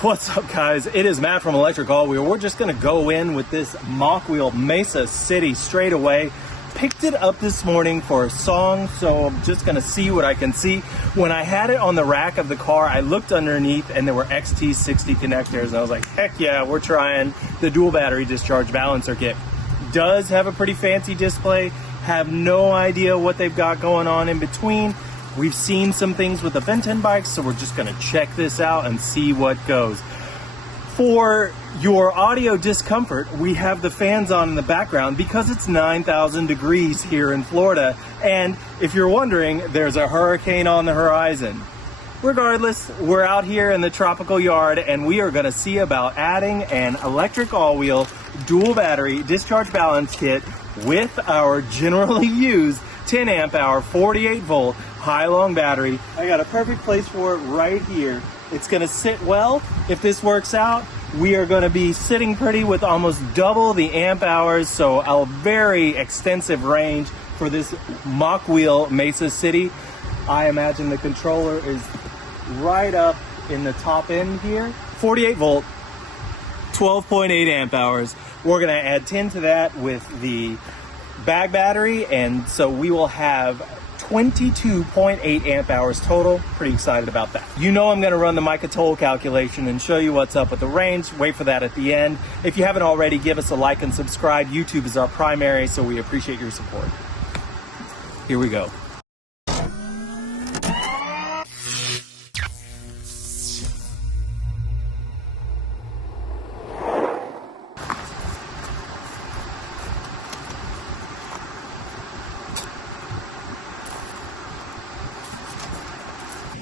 What's up, guys? It is Matt from Electric All Wheel. We're just gonna go in with this Mokwheel Mesa City straight away. Picked it up this morning for a song, so I'm just gonna see what I can see. When I had it on the rack of the car, I looked underneath and there were XT60 connectors, and I was like, heck yeah, we're trying the dual battery discharge balancer kit. Does have a pretty fancy display. Have no idea what they've got going on in between. We've seen some things with the Benton bikes, so we're just gonna check this out and see what goes. For your audio discomfort, we have the fans on in the background because it's 9,000 degrees here in Florida. And if you're wondering, there's a hurricane on the horizon. Regardless, we're out here in the tropical yard and we are gonna see about adding an electric all-wheel dual battery discharge balance kit with our generally used 10 amp hour, 48 volt, high long battery. I got a perfect place for it right here. It's gonna sit well. If this works out, we are gonna be sitting pretty with almost double the amp hours, so a very extensive range for this Mokwheel Mesa City. I imagine the controller is right up in the top end here. 48 volt, 12.8 amp hours. We're gonna add 10 to that with the bag battery, and so we will have 22.8 amp hours total. Pretty excited about that. You know I'm gonna run the Micah toll calculation and show you what's up with the range. Wait for that at the end. If you haven't already, give us a like and subscribe. YouTube is our primary, so we appreciate your support. Here we go.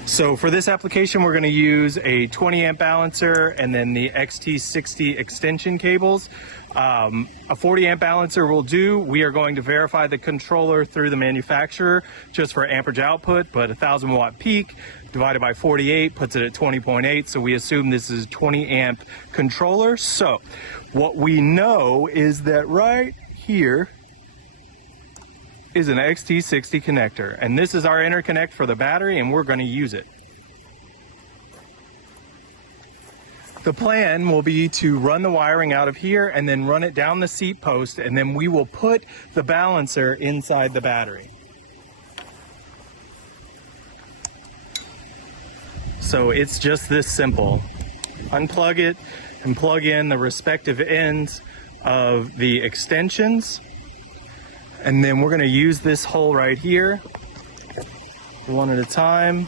So for this application, we're going to use a 20 amp balancer and then the XT60 extension cables. A 40 amp balancer will do. We are going to verify the controller through the manufacturer just for amperage output, but 1,000 watt peak divided by 48 puts it at 20.8. So we assume this is 20 amp controller. So what we know is that right here is an XT60 connector, and this is our interconnect for the battery, and we're going to use it. The plan will be to run the wiring out of here and then run it down the seat post, and then we will put the balancer inside the battery. So it's just this simple. Unplug it and plug in the respective ends of the extensions. And then we're going to use this hole right here, one at a time.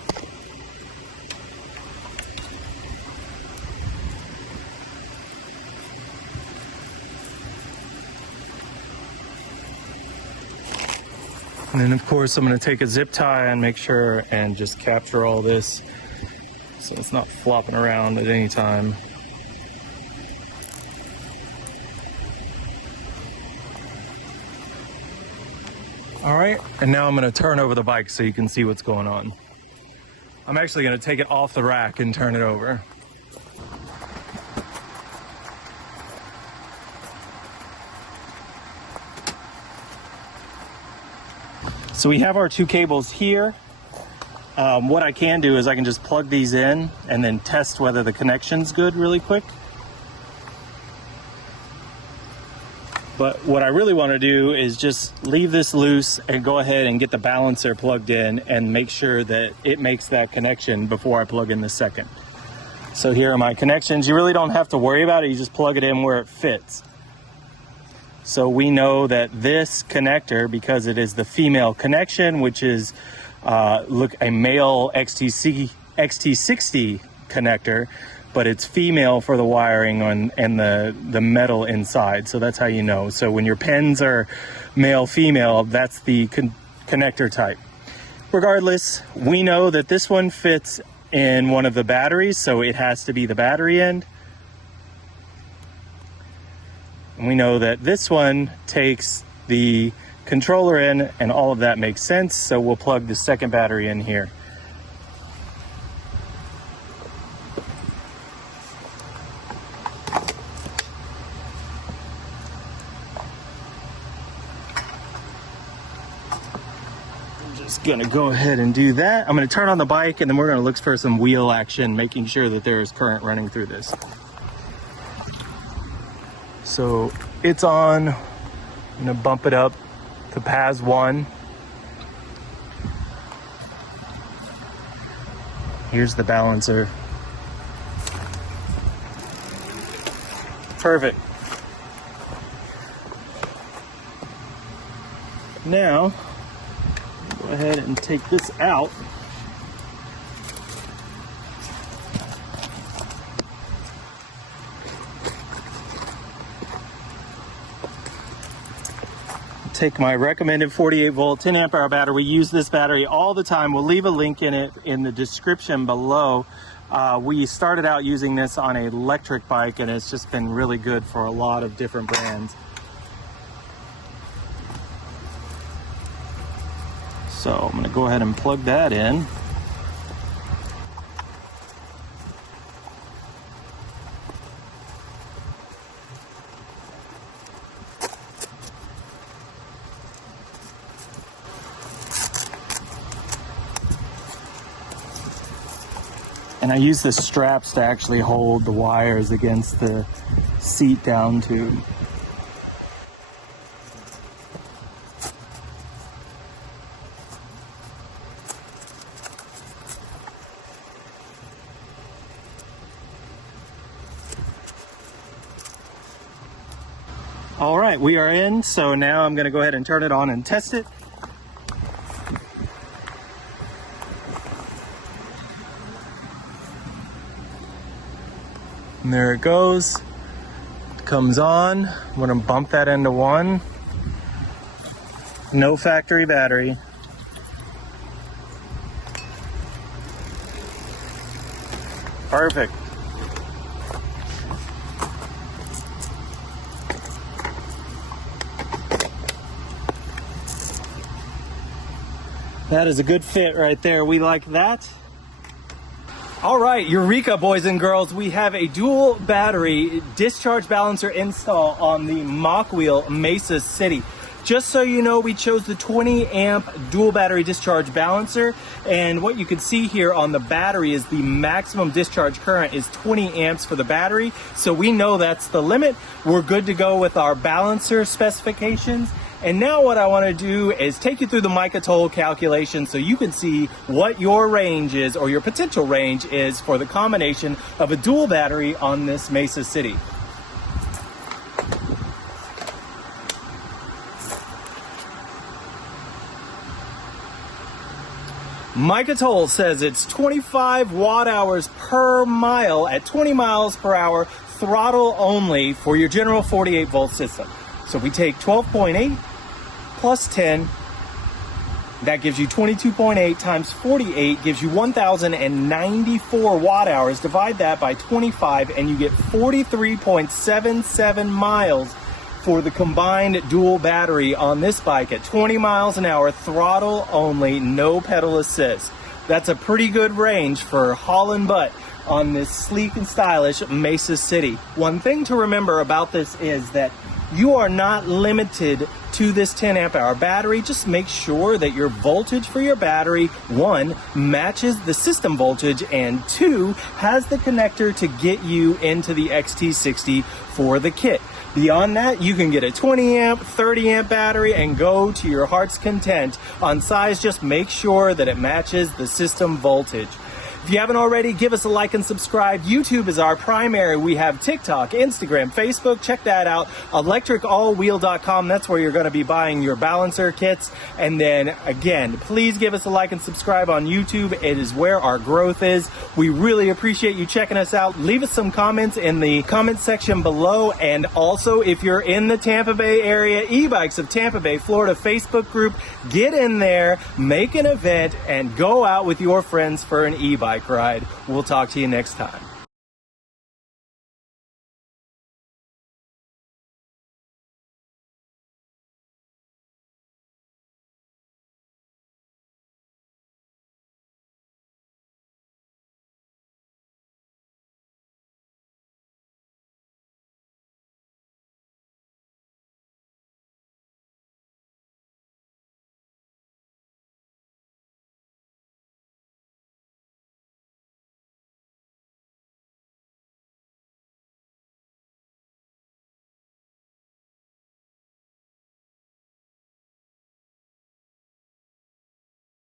And then of course I'm going to take a zip tie and make sure and just capture all this so it's not flopping around at any time. All right, and now I'm going to turn over the bike so you can see what's going on. I'm actually going to take it off the rack and turn it over. So we have our two cables here. What I can do is I can just plug these in and then test whether the connection's good really quick. But what I really want to do is just leave this loose and go ahead and get the balancer plugged in and make sure that it makes that connection before I plug in the second. So here are my connections. You really don't have to worry about it. You just plug it in where it fits. So we know that this connector, because it is the female connection, which is a male XT60 connector, but it's female for the wiring and the metal inside. So that's how you know. So when your pins are male, female, that's the connector type. Regardless, we know that this one fits in one of the batteries, so it has to be the battery end. And we know that this one takes the controller in, and all of that makes sense. So we'll plug the second battery in here. Just gonna go ahead and do that. I'm gonna turn on the bike and then we're gonna look for some wheel action, making sure that there is current running through this. So it's on. I'm gonna bump it up to PAS 1. Here's the balancer. Perfect. Now, go ahead and take this out. Take my recommended 48 volt 10 amp hour battery. We use this battery all the time. We'll leave a link in it in the description below. We started out using this on an electric bike and it's just been really good for a lot of different brands. So I'm going to go ahead and plug that in. And I use the straps to actually hold the wires against the seat down tube. All right, we are in. So now I'm going to go ahead and turn it on and test it. And there it goes. It comes on. I'm going to bump that into 1. No factory battery. Perfect. That is a good fit right there. We like that. All right, Eureka, boys and girls. We have a dual battery discharge balancer install on the Mokwheel Mesa City. Just so you know, we chose the 20 amp dual battery discharge balancer, and what you can see here on the battery is the maximum discharge current is 20 amps for the battery, so we know that's the limit. We're good to go with our balancer specifications. And now what I want to do is take you through the mica toll calculation so you can see what your range is, or your potential range is, for the combination of a dual battery on this Mesa City. Mica toll says it's 25 watt hours per mile at 20 miles per hour, throttle only, for your general 48 volt system. So we take 12.8 plus 10, that gives you 22.8 times 48 gives you 1,094 watt hours. Divide that by 25 and you get 43.77 miles for the combined dual battery on this bike at 20 miles an hour, throttle only, no pedal assist. That's a pretty good range for hauling butt on this sleek and stylish Mesa City. One thing to remember about this is that you are not limited to this 10 amp hour battery. Just make sure that your voltage for your battery, 1, matches the system voltage, and 2, has the connector to get you into the XT60 for the kit. Beyond that, you can get a 20 amp, 30 amp battery and go to your heart's content. On size, just make sure that it matches the system voltage. If you haven't already, give us a like and subscribe. YouTube is our primary. We have TikTok, Instagram, Facebook. Check that out. Electricallwheel.com. That's where you're going to be buying your balancer kits. And then, again, please give us a like and subscribe on YouTube. It is where our growth is. We really appreciate you checking us out. Leave us some comments in the comment section below. And also, if you're in the Tampa Bay area, E-Bikes of Tampa Bay, Florida Facebook group, get in there, make an event, and go out with your friends for an e-bike ride. We'll talk to you next time.